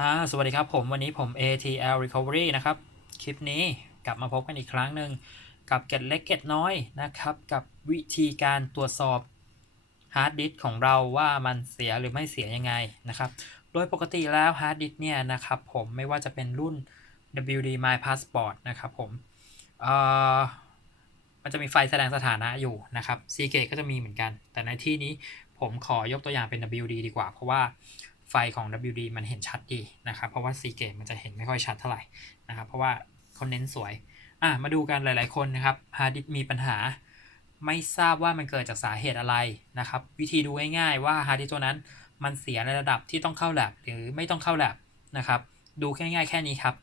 ฮาสวัสดีครับผมวันนี้ผม ATL Recovery นะครับ คลิปนี้กลับมาพบกันอีกครั้งหนึ่งกับเก็ดเล็กเก็ดน้อยนะครับ กับวิธีการตรวจสอบฮาร์ดดิสก์ของเราว่ามันเสียหรือไม่เสียยังไงนะครับ โดยปกติแล้วฮาร์ดดิสก์เนี่ยนะครับผมไม่ว่าจะเป็นรุ่น WD My Passport นะครับผมมันจะมีไฟแสดงสถานะอยู่นะครับ Seagate ก็จะมีเหมือนกัน แต่ในที่นี้ผมขอยกตัวอย่างเป็น WD ดีกว่า เพราะว่า ไฟของ WD มันเห็นชัดดีนะครับ เพราะว่า Seagate มันจะเห็นไม่ค่อยชัดเท่าไหร่นะครับ เพราะว่าเขาเน้นสวย อะ มาดูกันหลายๆคนนะครับฮาร์ดดิสมีปัญหา ไม่ทราบว่ามันเกิดจากสาเหตุอะไรนะครับ วิธีดูง่ายๆว่าฮาร์ดดิสตัวนั้นมันเสียในระดับที่ต้องเข้าแลบหรือไม่ต้องเข้าแลบนะครับ ดูง่ายๆแค่นี้ครับ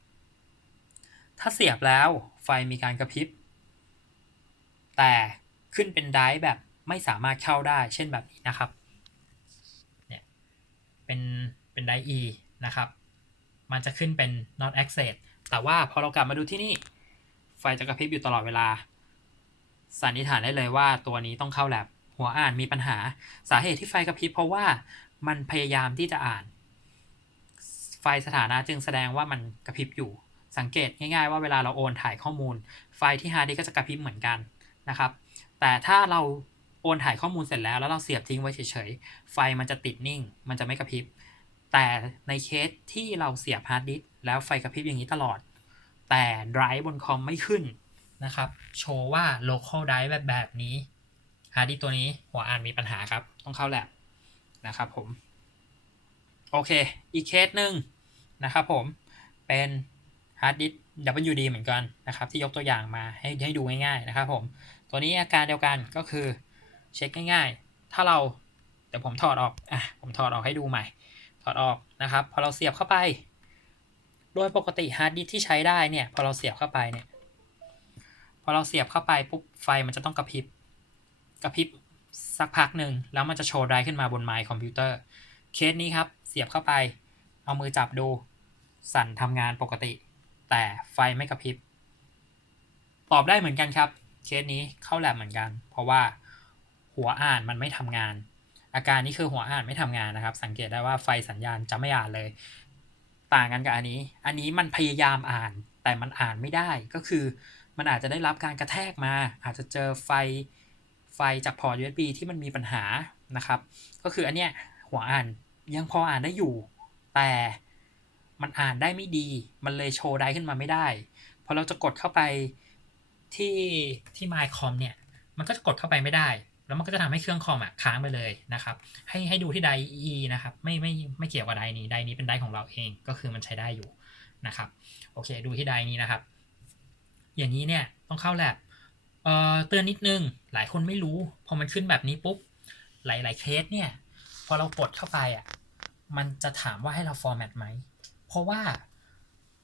ถ้าเสียบแล้วไฟมีการกระพริบ แต่ขึ้นเป็นไดร์แบบไม่สามารถเข้าได้ เช่นแบบนี้นะครับ เป็นเป็นไดร์ E นะครับ มันจะขึ้นเป็น not access แต่ว่าพอเรากลับมาดูที่นี่ ไฟจะกระพริบอยู่ตลอดเวลา สันนิษฐานได้เลยว่าตัวนี้ต้องเข้าแลบหัวอ่านมีปัญหา สาเหตุที่ไฟกระพริบเพราะว่ามันพยายามที่จะอ่าน ไฟสถานะจึงแสดงว่ามันกระพริบอยู่ สังเกตง่ายๆว่าเวลาเราโอนถ่ายข้อมูล ไฟที่ฮาร์ดดิสก์ก็จะกระพริบเหมือนกันนะครับ แต่ถ้าเรา โอนถ่ายข้อมูลเสร็จแล้วแล้วเราเสียบทิ้งไว้เฉยๆ ไฟมันจะติดนิ่ง มันจะไม่กระพริบ แต่ในเคสที่เราเสียบฮาร์ดดิสก์แล้วไฟกระพริบอย่างนี้ตลอด แต่ไดรฟ์บนคอมไม่ขึ้นนะครับ โชว์ว่า local drive แบบแบบนี้ฮาร์ดดิสตัวนี้หัวอ่านมีปัญหาครับ ต้องเข้าแลบนะครับผม โอเค อีกเคสหนึ่งนะครับผม เป็นฮาร์ดดิสก์ WD เหมือนกันนะครับ ที่ยกตัวอย่างมาให้ให้ดูง่ายๆนะครับผม ตัวนี้อาการเดียวกันก็คือ เช็คง่ายๆ ถ้าเราเดี๋ยวผมถอดออก อะ ผมถอดออกให้ดูใหม่ ถอดออกนะครับ พอเราเสียบเข้าไป โดยปกติฮาร์ดดิสที่ใช้ได้เนี่ย พอเราเสียบเข้าไปเนี่ย พอเราเสียบเข้าไปปุ๊บ ไฟมันจะต้องกระพริบ กระพริบสักพักหนึ่ง แล้วมันจะโชว์ไดรฟ์ขึ้นมาบนไมค์คอมพิวเตอร์ เคสนี้ครับ เสียบเข้าไป เอามือจับดู สั่นทำงานปกติ แต่ไฟไม่กระพริบ ตอบได้เหมือนกันครับ เคสนี้เข้าแลบเหมือนกัน เพราะว่า หัวอ่านมันไม่ทำงาน อาการนี้คือหัวอ่านไม่ทำงานนะครับ สังเกตได้ว่าไฟสัญญาณจะไม่อ่านเลย ต่างกันกับอันนี้ อันนี้มันพยายามอ่าน แต่มันอ่านไม่ได้ก็คือมันอาจจะได้รับการกระแทกมา อาจจะเจอไฟไฟจากพอร์ต USB ที่มันมีปัญหานะครับ ก็คืออันเนี้ยหัวอ่านยังพออ่านได้อยู่ แต่มันอ่านได้ไม่ดี มันเลยโชว์ได้ขึ้นมาไม่ได้พอเราจะกดเข้าไปที่ที่ MyCom เนี่ย มันก็จะกดเข้าไปไม่ได้ แล้วมันก็จะทำให้เครื่องคอมอะค้างไปเลยนะครับ ให้ให้ดูที่ได E นะครับไม่ไม่ไม่เกี่ยวกับไดนี้ไดนี้เป็นไดของเราเองก็คือมันใช้ได้อยู่นะครับโอเค ดูที่ไดนี้นะครับ อย่างนี้เนี่ยต้องเข้าแลบเอ่อเตือนนิดนึงหลายคนไม่รู้ พอมันขึ้นแบบนี้ปุ๊บหลาย ๆ เคสเนี่ย พอเรากดเข้าไปอะมันจะถามว่าให้เราฟอร์แมตไหม เพราะว่า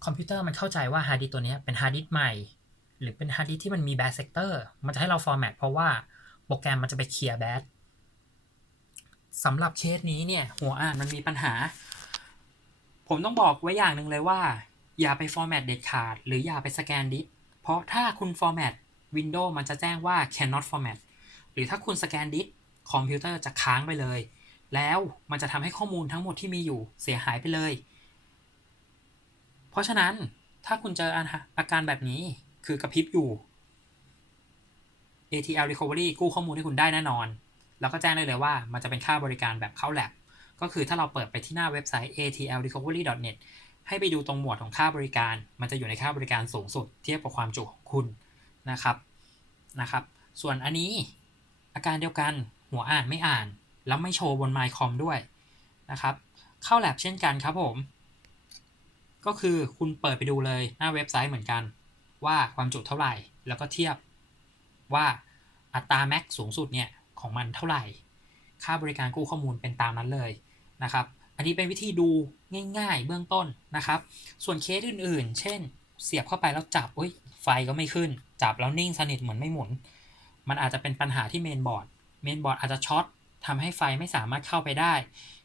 คอมพิวเตอร์มันเข้าใจว่าฮาร์ดดิสตัวนี้เป็นฮาร์ดดิสใหม่ หรือเป็นฮาร์ดดิสที่มันมีแบดเซกเตอร์มันจะให้เราฟอร์แมตเพราะว่า โปรแกรมมันจะไปเคลียร์แบดสำหรับเคสนี้เนี่ย หัวอ่านมันมีปัญหา ผมต้องบอกไว้อย่างหนึ่งเลยว่า อย่าไปฟอร์แมตเด็ดขาด หรืออย่าไปสแกนดิสเพราะถ้าคุณฟอร์แมต Windows มันจะแจ้งว่า cannot format หรือถ้าคุณสแกนดิสคอมพิวเตอร์จะค้างไปเลย แล้วมันจะทำให้ข้อมูลทั้งหมดที่มีอยู่เสียหายไปเลย เพราะฉะนั้นถ้าคุณเจออาการแบบนี้คือกระพริบอยู่ ATL Recovery กู้ข้อมูลให้คุณได้แน่นอน แล้วก็แจ้งได้เลยว่ามันจะเป็นค่าบริการแบบเข้าแลบก็คือถ้าเราเปิดไปที่หน้าเว็บไซต์ atlrecovery.net ให้ไปดูตรงหมวดของค่าบริการ มันจะอยู่ในค่าบริการสูงสุด เทียบกับความจุของคุณนะครับนะครับ ส่วนอันนี้อาการเดียวกันหัวอ่านไม่อ่าน แล้วไม่โชว์บน MyCom ด้วยนะครับ เข้าแลบเช่นกันครับผม ก็คือคุณเปิดไปดูเลยหน้าเว็บไซต์เหมือนกัน ว่าความจุเท่าไหร่ แล้วก็เทียบ ว่าอัตราแม็กสูงสุดเนี่ยของมันเท่าไหร่ ค่าบริการกู้ข้อมูลเป็นตามนั้นเลยนะครับ อันนี้เป็นวิธีดูง่ายๆ เบื้องต้นนะครับ ส่วนเคสอื่นๆ เช่น เสียบเข้าไปแล้วจับอุ้ยไฟก็ไม่ขึ้น จับแล้วนิ่งสนิทเหมือนไม่หมุน มันอาจจะเป็นปัญหาที่เมนบอร์ด เมนบอร์ดอาจจะช็อตทำให้ไฟไม่สามารถเข้าไปได้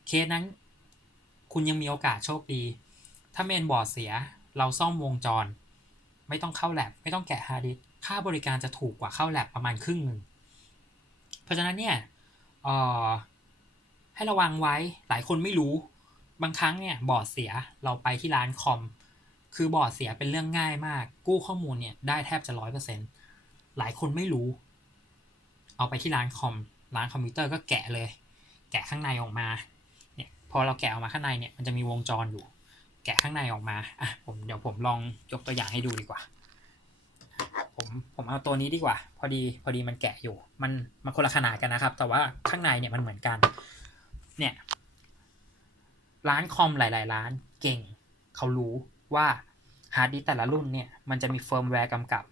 เคสนั้นคุณยังมีโอกาสโชคดี ถ้าเมนบอร์ดเสียเราซ่อมวงจร ไม่ต้องเข้าแลบไม่ต้องแกะฮาร์ดดิส ค่าบริการจะถูกกว่าเข้าแลบประมาณครึ่งหนึ่ง เพราะฉะนั้นเนี่ยให้ระวังไว้หลายคนไม่รู้ บางครั้งเนี่ยบอร์ดเสียเราไปที่ร้านคอม คือบอร์ดเสียเป็นเรื่องง่ายมาก กู้ข้อมูลเนี่ยได้แทบจะร้อยเปอร์เซ็นหลายคนไม่รู้ เอาไปที่ร้านคอม ร้านคอมพิวเตอร์ก็แกะเลย แกะข้างในออกมาเนี่ยพอเราแกะออกมาข้างในเนี่ยมันจะมีวงจรอยู่ แกะข้างในออกมาอะผมเดี๋ยวผมลองยกตัวอย่างให้ดูดีกว่า ผมผมเอาตัวนี้ดีกว่า พอดีพอดีมันแกะอยู่ มันมันคนละขนาดกันนะครับ แต่ว่าข้างในเนี่ยมันเหมือนกัน เนี่ย ร้านคอมหลาย ๆ ร้านเก่ง เขารู้ว่าฮาร์ดดิสก์แต่ละรุ่นเนี่ยมันจะมีเฟิร์มแวร์กำกับ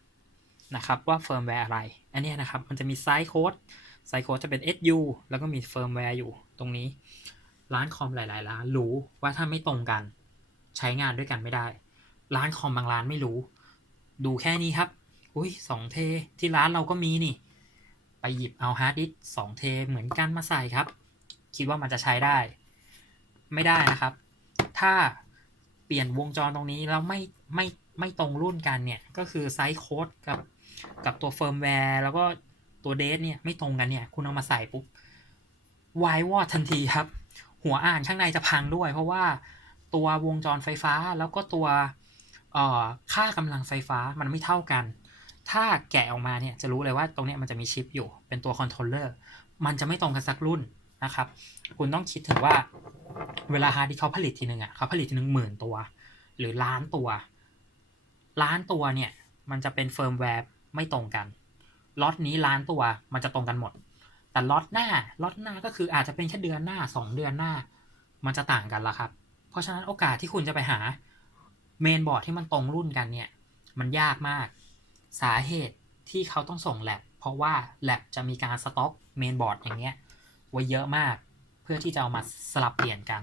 นะครับว่าเฟิร์มแวร์อะไร อันนี้นะครับมันจะมีไซส์โค้ดไซส์โค้ดจะเป็น SU แล้วก็มีเฟิร์มแวร์อยู่ตรงนี้ ร้านคอมหลาย ๆ ร้านรู้ว่าถ้าไม่ตรงกัน ใช้งานด้วยกันไม่ได้ ร้านคอมบางร้านไม่รู้ ดูแค่นี้ครับ อุ้ยสองเทที่ร้านเราก็มีนี่ ไปหยิบเอาฮาร์ดดิสสองเทเหมือนกันมาใส่ครับ คิดว่ามันจะใช้ได้ ไม่ได้นะครับ ถ้าเปลี่ยนวงจรตรงนี้แล้วไม่ไม่ไม่ตรงรุ่นกันเนี่ย ก็คือไซส์โค้ดกับกับตัวเฟิร์มแวร์แล้วก็ตัวเดทเนี่ยไม่ตรงกันเนี่ย คุณเอามาใส่ปุ๊บวายวอดทันทีครับ หัวอ่านข้างในจะพังด้วย เพราะว่าตัววงจรไฟฟ้าแล้วก็ตัวเอ่อค่ากำลังไฟฟ้ามันไม่เท่ากัน ถ้าแกะออกมาเนี่ยจะรู้เลยว่าตรงนี้มันจะมีชิปอยู่ เป็นตัวคอนโทรลเลอร์ มันจะไม่ตรงกันสักรุ่นนะครับ คุณต้องคิดถึงว่าเวลาฮาร์ดดิสก์เขาผลิตทีหนึ่งอะเขาผลิตทีหนึ่งหมื่นตัว หรือล้านตัว ล้านตัวเนี่ยมันจะเป็นเฟิร์มแวร์ไม่ตรงกัน ล็อตนี้ล้านตัวมันจะตรงกันหมด แต่ล็อตหน้า ล็อตหน้าก็คืออาจจะเป็นแค่เดือนหน้าสองเดือนหน้า มันจะต่างกันละครับ เพราะฉะนั้นโอกาสที่คุณจะไปหาเมนบอร์ดที่มันตรงรุ่นกันเนี่ย มันยากมาก สาเหตุที่เขาต้องส่งแลบเพราะว่าแลบจะมีการสต็อกเมนบอร์ดอย่างเงี้ยไว้เยอะมาก เพื่อที่จะเอามาสลับเปลี่ยนกัน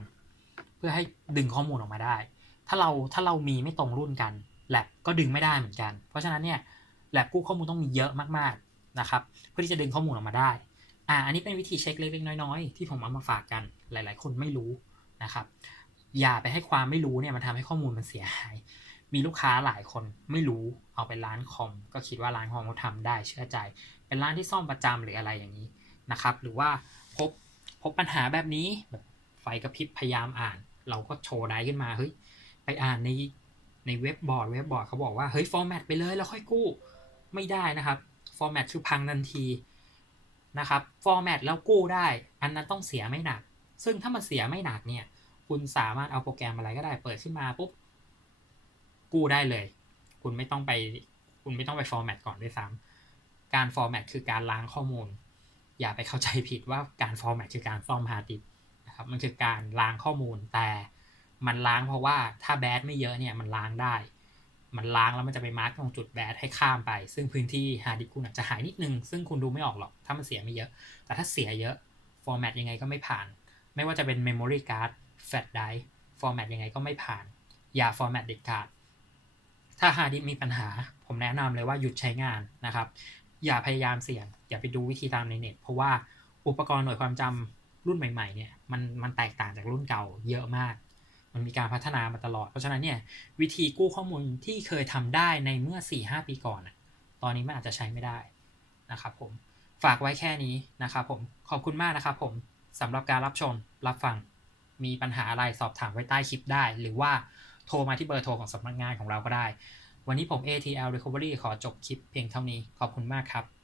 เพื่อให้ดึงข้อมูลออกมาได้ ถ้าเราถ้าเรามีไม่ตรงรุ่นกันแลบก็ดึงไม่ได้เหมือนกัน เพราะฉะนั้นเนี่ยแลบกู้ข้อมูลต้องมีเยอะมากๆนะครับ เพื่อที่จะดึงข้อมูลออกมาได้อ่าอันนี้เป็นวิธีเช็คเล็กๆน้อยๆ ที่ผมเอามาฝากกันหลาย ๆ คนไม่รู้นะครับ อย่าไปให้ความไม่รู้เนี่ยมันทำให้ข้อมูลมันเสียหาย มีลูกค้าหลายคนไม่รู้เอาไปร้านคอม ก็คิดว่าร้านคอมเขาทำได้เชื่อใจ เป็นร้านที่ซ่อมประจำหรืออะไรอย่างนี้นะครับ หรือว่าพบพบปัญหาแบบนี้แบบไฟกระพริบพยายามอ่าน เราก็โชว์ได้ขึ้นมาเฮ้ยไปอ่านในในเว็บบอร์ดเว็บบอร์ดเขาบอกว่าเฮ้ยฟอร์แมตไปเลยแล้วค่อยกู้ไม่ได้นะครับฟอร์แมตคือพังทันทีนะครับฟอร์แมตแล้วกู้ได้ อันนั้นต้องเสียไม่หนัก ซึ่งถ้ามันเสียไม่หนักเนี่ย คุณสามารถเอาโปรแกรมอะไรก็ได้เปิดขึ้นมาปุ๊บ กู้ได้เลย คุณไม่ต้องไป คุณไม่ต้องไปฟอร์แมตก่อนด้วยซ้ำการฟอร์แมตคือการล้างข้อมูล อย่าไปเข้าใจผิดว่าการฟอร์แมตคือการซ่อมฮาร์ดดิสนะครับ มันคือการล้างข้อมูล แต่มันล้างเพราะว่าถ้าแบดไม่เยอะเนี่ยมันล้างได้ มันล้างแล้วมันจะไปมาร์กตรงจุดแบดให้ข้ามไป ซึ่งพื้นที่ฮาร์ดดิสคุณอาจจะหายนิดนึง ซึ่งคุณดูไม่ออกหรอก ถ้ามันเสียไม่เยอะ แต่ถ้าเสียเยอะฟอร์แมตยังไงก็ไม่ผ่าน ไม่ว่าจะเป็น Memory Card Flash Drive ฟอร์แมตยังไงก็ไม่ผ่าน อย่าฟอร์แมตเด็ดขาด ถ้าฮาร์ดดิสก์มีปัญหา ผมแนะนำเลยว่าหยุดใช้งานนะครับ อย่าพยายามเสี่ยง อย่าไปดูวิธีตามในเน็ต เพราะว่าอุปกรณ์หน่วยความจำรุ่นใหม่ ๆ เนี่ยมันมันแตกต่างจากรุ่นเก่าเยอะมาก มันมีการพัฒนามาตลอด เพราะฉะนั้นเนี่ยวิธีกู้ข้อมูลที่เคยทำได้ในเมื่อ 4-5 ปีก่อนตอนนี้มันอาจจะใช้ไม่ได้นะครับผมฝากไว้แค่นี้นะครับผมขอบคุณมากนะครับผมสำหรับการรับชมรับฟังมีปัญหาอะไรสอบถามไว้ใต้คลิปได้ หรือว่า โทรมาที่เบอร์โทรของสำนักงานของเราก็ได้ วันนี้ผม ATL Recovery ขอจบคลิปเพียงเท่านี้ ขอบคุณมากครับ